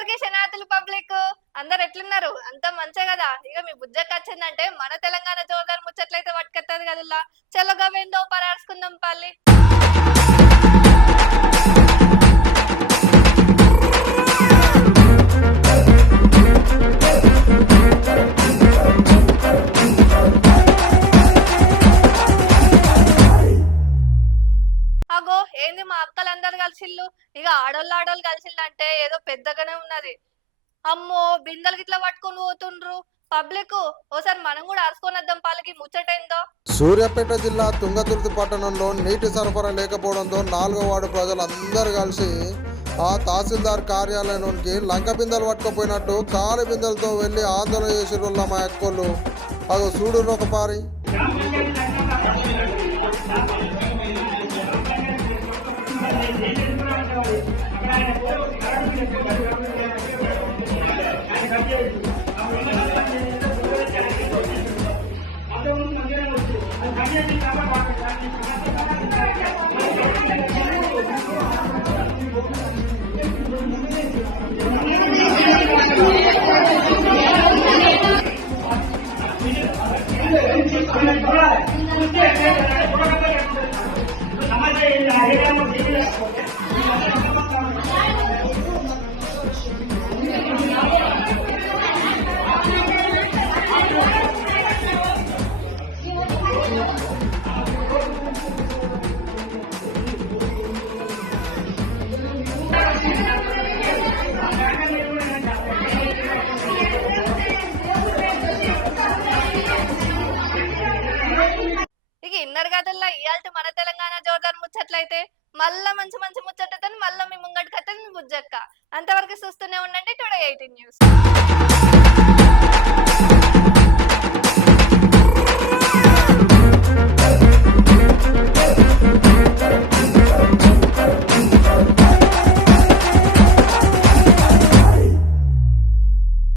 ఎంతవరకు శనార్థులు పబ్లిక్ అందరు ఎట్లున్నారు? అంత మంచే కదా. ఇక మీ బుజ్జక్క వచ్చిందంటే మన తెలంగాణ జోరుదారు ముచ్చట్లయితే పట్టుకొత్తది కదుల్లా. చలో గవేందో పరాడుకుందాం పల్లి. అగో ఏంది మా అక్కలందరు కలిసిల్లు. ఇక ఆడోళ్ళు కలిసిల్లంటే ఏదో పెద్దగానే ఉన్నది. అమ్మో బిందెలు గిట్లా పట్టుకొని పోతుండ్రు పబ్లిక్. ఓసారి మనం కూడా అరుచుకొని వద్దాం పాలకి ముచ్చటేందో. సూర్యాపేట జిల్లా తుంగతుర్తి పట్టణంలో నీటి సరఫరా లేకపోవడంతో 4వ వార్డు ప్రజలందరూ కలిసి ఆ తహసీల్దార్ కార్యాలయానికి లంక బిందెలు పట్టుకుపోయినట్టు కాలి బిందెలతో వెళ్ళి ఆందోళన చేసిరుల్ల మా అక్కోళ్ళు. అదో చూడు ఒక పారి. ఇక ఇన్నర్ గదల్లా ఇయాల్టి మన తెలంగాణ జోరుదారు ముచ్చట్లయితే మళ్ళా మంచి మంచి ముచ్చటతో మళ్ళీ మీ ముంగడికి వస్తుంది మీ బుజ్జక్క. అంతవరకు చూస్తూనే ఉండండి టుడే 18 న్యూస్.